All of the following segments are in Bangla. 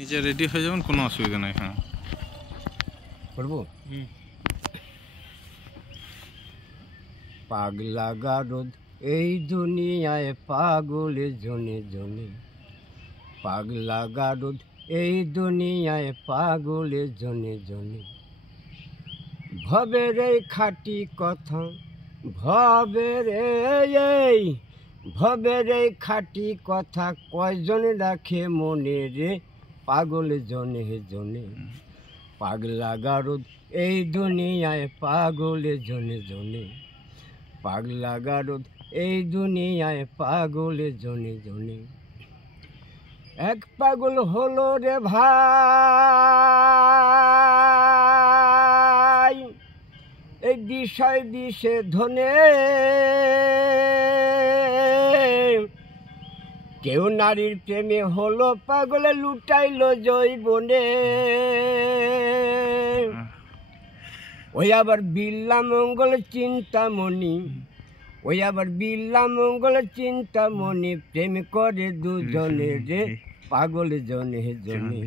নিচে রেডি হয়ে যাবেন, কোনো অসুবিধা নাই। হ্যাঁ করবো। পাগলা গারদ এই দুনিয়ায় পাগলে জনে জনে, পাগলা গারদ এই দুনিয়ায় পাগলে জনে জনে। ভবের এই খাঁটি কথা, ভবের এই ভবের এই খাঁটি কথা কয়জন রাখে মনে রে, পাগল জনে জনে। পাগলা গারদ এই দুনিয়ায় পাগলে জনে জনে, পাগলা গারদ এই দুনিয়ায় পাগলে জনে জনে। এক পাগল হলো রে ভাই এই বিষয় বিষে ধনে, কেউ নারীর প্রেমে হলো পাগলে লুটাইলো জৈবনে। ওই আবার বিল্লা মঙ্গল চিন্তামণি, ওই আবার বিল্লা মঙ্গল চিন্তামণি, প্রেম করে দুজনে রে, পাগল জনে জনে।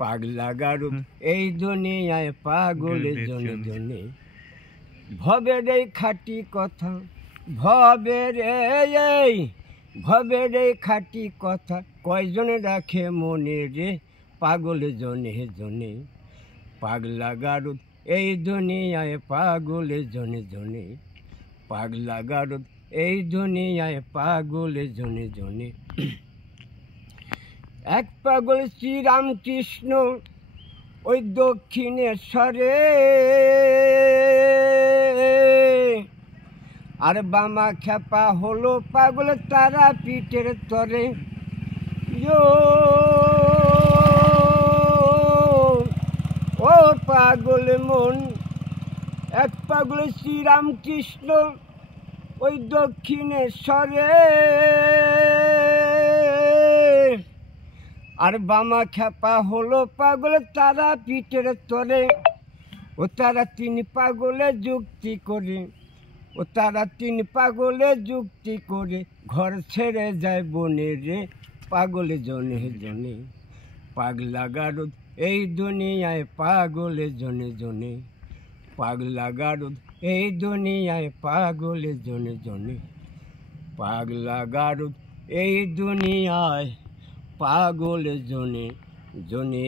পাগলা গারদ এই দুনিয়ায় পাগল জনে জনে। ভবের এই খাঁটি কথা, ভবের এই ভবের এই খাঁটি কথা কয়জন রাখে মনে রে, পাগল জনে জনে। পাগলা গারদ এই দুনিয়ায় পাগল জনে জনে, পাগলা গারদ এই দুনিয়ায় পাগল জনে জনে। এক পাগল শ্রীরামকৃষ্ণ ওই দক্ষিণেশ্বরে, আর বামা খেপা হলো পাগল তারা পিঠের তরে। ও পাগল মন, এক পাগল শ্রীরামকৃষ্ণ ওই দক্ষিণেশ্বরে, আর বামা খেপা হলো পাগল তারা পিঠের তরে। ও তারা তিন পাগলে যুক্তি করে, ও তারা তিন পাগলে যুক্তি করে, ঘর ছেড়ে যায় বনে রে, পাগল জনে জনে। পাগলা গারদ এই দুনিয়ায় পাগল জনে জনে, পাগলা গারদ এই দুনিয়ায় পাগল জনে জনে। পাগলা গারদ এই দুনিয়ায় পাগল জনে জনে।